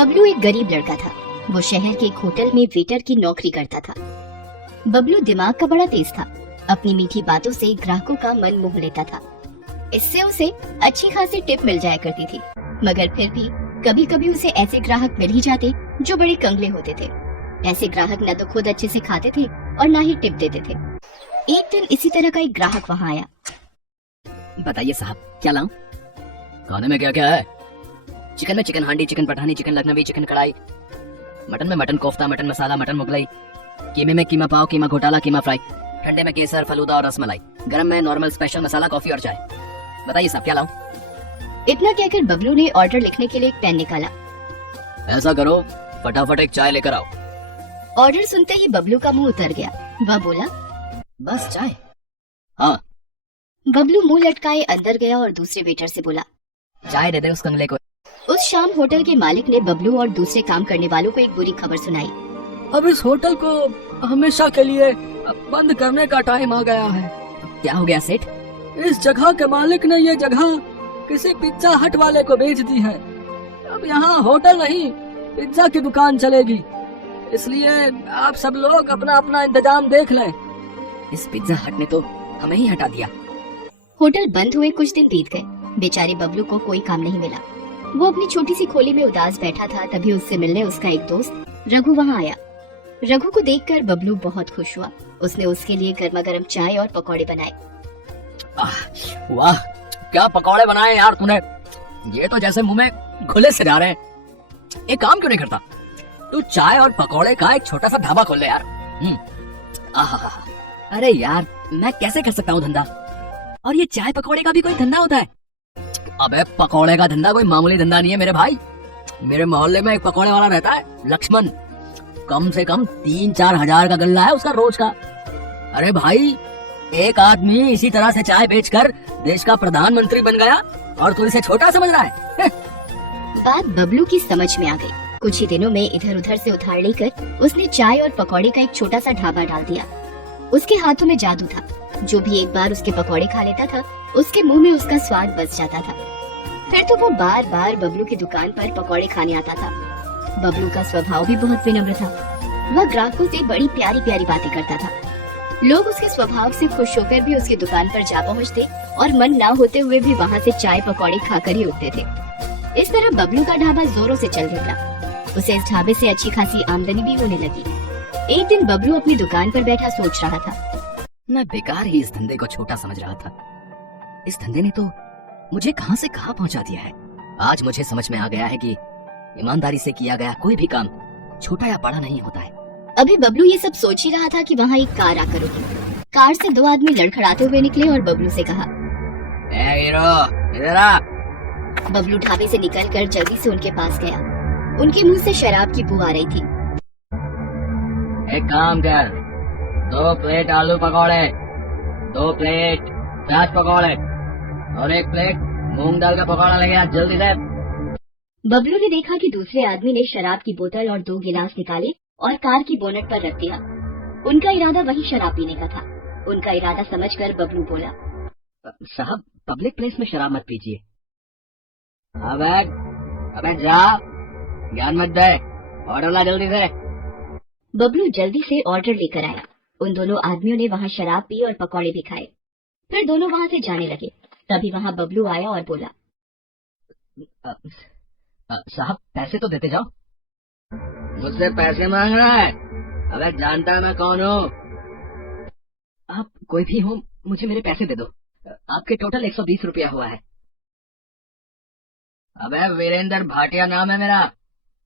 बबलू एक गरीब लड़का था। वो शहर के एक होटल में वेटर की नौकरी करता था। बबलू दिमाग का बड़ा तेज था। अपनी मीठी बातों से ग्राहकों का मन मोह लेता था। इससे उसे अच्छी खासी टिप मिल जाया करती थी, मगर फिर भी कभी कभी उसे ऐसे ग्राहक मिल ही जाते जो बड़े कंगले होते थे। ऐसे ग्राहक न तो खुद अच्छे से खाते थे और न ही टिप देते थे। एक दिन इसी तरह का एक ग्राहक वहाँ आया। बताइए साहब, क्या लाऊं? खाने में क्या क्या है? चिकन में chicken handi, chicken Pathani, chicken Lakhnavi, chicken kadhai. Mutton में mutton kofta, mutton masala, mutton Mughlai. कीमे में कीमा पाव, कीमा घोटाला, कीमा फ्राई। ठंडे में केसर, फलूदा और रसमलाई। गरम में नॉर्मल, स्पेशल, मसाला, कॉफी और चाय। बताइए साहब, क्या लाऊं? इतना कहकर बबलू ने ऑर्डर लिखने के लिए एक पेन निकाला। ऐसा करो, फटाफट एक चाय लेकर आओ। ऑर्डर सुनते ही बबलू का मुंह उतर गया। वह बोला, बस चाय? हाँ। बबलू मुंह लटकाए अंदर गया और दूसरे वेटर से बोला, चाय दे दे उस कंगले को। उस शाम होटल के मालिक ने बबलू और दूसरे काम करने वालों को एक बुरी खबर सुनाई। अब इस होटल को हमेशा के लिए बंद करने का टाइम आ गया है। क्या हो गया सेठ? इस जगह के मालिक ने ये जगह किसी पिज्जा हट वाले को बेच दी है। अब यहाँ होटल नहीं, पिज्जा की दुकान चलेगी। इसलिए आप सब लोग अपना अपना इंतजाम देख लें। इस पिज्जा हट ने तो हमें ही हटा दिया। होटल बंद हुए कुछ दिन बीत गए। बेचारे बबलू को कोई काम नहीं मिला। वो अपनी छोटी सी खोली में उदास बैठा था। तभी उससे मिलने उसका एक दोस्त रघु वहाँ आया। रघु को देखकर बबलू बहुत खुश हुआ। उसने उसके लिए गर्मा गर्म चाय और पकौड़े बनाए। वाह, क्या पकौड़े बनाए यार तूने। ये तो जैसे मुंह में घुले से जा रहे हैं। एक काम क्यों नहीं करता, तू चाय और पकौड़े का एक छोटा सा ढाबा खोल ले यार। अरे यार, मैं कैसे कर सकता हूँ धंधा? और ये चाय पकौड़े का भी कोई धंधा होता है? अबे पकौड़े का धंधा कोई मामूली धंधा नहीं है मेरे भाई। मेरे मोहल्ले में एक पकौड़े वाला रहता है, लक्ष्मण। कम से कम 3-4 हजार का गल्ला है उसका रोज का। अरे भाई, एक आदमी इसी तरह से चाय बेचकर देश का प्रधानमंत्री बन गया और तू इसे छोटा समझ रहा है? बात बबलू की समझ में आ गई। कुछ ही दिनों में इधर उधर से उधार लेकर उसने चाय और पकौड़े का एक छोटा सा ढाबा डाल दिया। उसके हाथों में जादू था। जो भी एक बार उसके पकौड़े खा लेता था, उसके मुंह में उसका स्वाद बस जाता था। फिर तो वो बार बार बबलू की दुकान पर पकौड़े खाने आता था। बबलू का स्वभाव भी बहुत विनम्र था। वह ग्राहकों से बड़ी प्यारी प्यारी बातें करता था। लोग उसके स्वभाव से खुश होकर भी उसकी दुकान पर जा पहुँचते और मन ना होते हुए भी वहाँ से चाय पकौड़े खाकर ही उठते थे। इस तरह बबलू का ढाबा जोरों से चल निकला। उसे इस ढाबे से अच्छी खासी आमदनी भी होने लगी। एक दिन बबलू अपनी दुकान पर बैठा सोच रहा था। मैं बेकार ही इस धंधे को छोटा समझ रहा था। इस धंधे ने तो मुझे कहां से कहां पहुंचा दिया है। आज मुझे समझ में आ गया है कि ईमानदारी से किया गया कोई भी काम छोटा या बड़ा नहीं होता है। अभी बबलू ये सब सोच ही रहा था कि वहाँ एक कार आकर रुकी। कार से 2 आदमी लड़खड़ाते हुए निकले और बबलू से कहा, इधर आ। बबलू ढाबे से निकलकर जल्दी से उनके पास गया। उनके मुंह से शराब की बू आ रही थी। एक काम कर, 2 प्लेट आलू पकौड़े, 2 प्लेट प्याज पकौड़े और 1 प्लेट मूंग दाल का पकौड़ा लेके आ जल्दी से। बबलू ने देखा कि दूसरे आदमी ने शराब की बोतल और 2 गिलास निकाले और कार की बोनट पर रख दिया। उनका इरादा वही शराब पीने का था। उनका इरादा समझकर बबलू बोला, साहब, पब्लिक प्लेस में शराब मत पीजिए। अबे जा, ज्ञान मत दे, ऑर्डर ला जल्दी से। बबलू जल्दी से ऑर्डर लेकर आया। उन दोनों आदमियों ने वहाँ शराब पी और पकौड़े भी खाए। फिर दोनों वहाँ से जाने लगे। तभी वहाँ बबलू आया और बोला, साहब, पैसे तो देते जाओ। मुझसे पैसे मांग रहा है? अबे जानता है मैं कौन हूँ। आप कोई भी हो, मुझे मेरे पैसे दे दो। आपके टोटल 120 रुपया हुआ है। अबे वीरेंद्र भाटिया नाम है मेरा।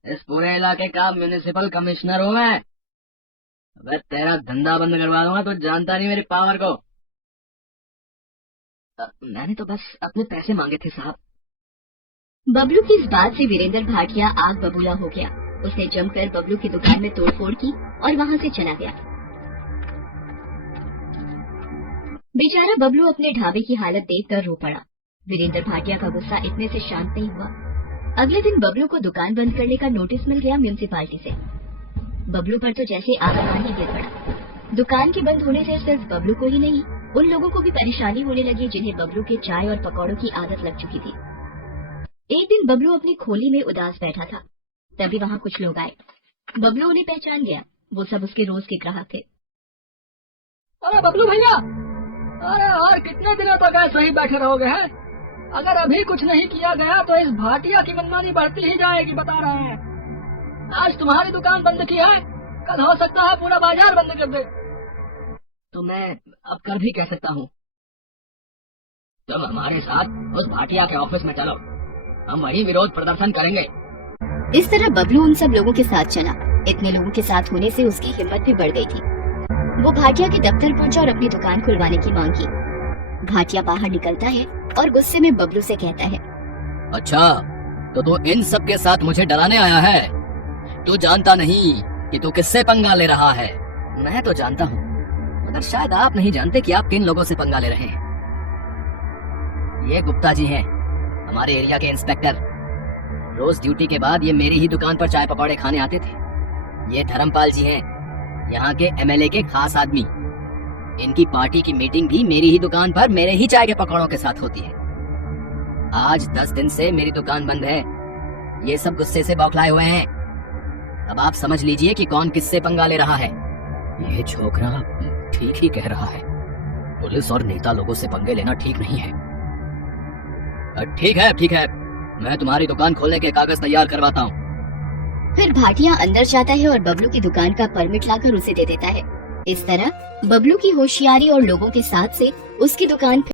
इस पूरे इलाके का म्युनिसिपल कमिश्नर हूँ मैं। अबे तेरा धंधा बंद करवा दूंगा, तो जानता नहीं मेरी पावर को। मैंने तो बस अपने पैसे मांगे थे साहब। बबलू की इस बात से वीरेंद्र भाटिया आग बबूला हो गया। उसने जमकर बबलू की दुकान में तोड़फोड़ की और वहाँ से चला गया। बेचारा बबलू अपने ढाबे की हालत देखकर रो पड़ा। वीरेंद्र भाटिया का गुस्सा इतने से शांत नहीं हुआ। अगले दिन बबलू को दुकान बंद करने का नोटिस मिल गया म्युनिसिपालिटी से। बबलू पर तो जैसे आसमान ही गिर पड़ा। दुकान के बंद होने से सिर्फ बबलू को ही नहीं, उन लोगों को भी परेशानी होने लगी जिन्हें बबलू के चाय और पकौड़ों की आदत लग चुकी थी। एक दिन बबलू अपनी खोली में उदास बैठा था। तभी वहाँ कुछ लोग आए। बबलू उन्हें पहचान गया। वो सब उसके रोज के ग्राहक थे। अरे बबलू भैया, अरे और कितने दिनों तक ऐसे ही बैठे रहोगे हैं? अगर अभी कुछ नहीं किया गया तो इस भाटिया की मनमानी बढ़ती ही जाएगी, बता रहे हैं। आज तुम्हारी दुकान बंद की है, कल हो सकता है पूरा बाजार बंद कर दे। तो मैं अब कर भी कह सकता हूँ। तुम हमारे साथ उस भाटिया के ऑफिस में चलो, हम वहीं विरोध प्रदर्शन करेंगे। इस तरह बबलू उन सब लोगों के साथ चला। इतने लोगों के साथ होने से उसकी हिम्मत भी बढ़ गई थी। वो भाटिया के दफ्तर पहुंचा और अपनी दुकान खुलवाने की मांग की। भाटिया बाहर निकलता है और गुस्से में बबलू से कहता है, अच्छा, तो तू इन सब के साथ मुझे डराने आया है? तू जानता नहीं कि तू किससे पंगा ले रहा है। मैं तो जानता हूँ, मगर शायद आप नहीं जानते कि आप किन लोगों से पंगा ले रहे हैं। ये गुप्ता जी हैं, हमारे एरिया के इंस्पेक्टर। रोज ड्यूटी के बाद ये मेरी ही दुकान पर चाय पकौड़े खाने आते थे। ये धर्मपाल जी हैं, यहाँ के एमएलए के खास आदमी। इनकी पार्टी की मीटिंग भी मेरी ही दुकान पर मेरे ही चाय के पकौड़ों के साथ होती है। आज 10 दिन से मेरी दुकान बंद है। ये सब गुस्से से बौखलाए हुए हैं। अब आप समझ लीजिए कि कौन किससे पंगा ले रहा है। ये छोकरा ठीक ही कह रहा है। पुलिस और नेता लोगों से पंगे लेना ठीक नहीं है। ठीक है, मैं तुम्हारी दुकान खोलने के कागज तैयार करवाता हूँ। फिर भाटिया अंदर जाता है और बबलू की दुकान का परमिट लाकर उसे दे देता है। इस तरह बबलू की होशियारी और लोगों के साथ से उसकी दुकान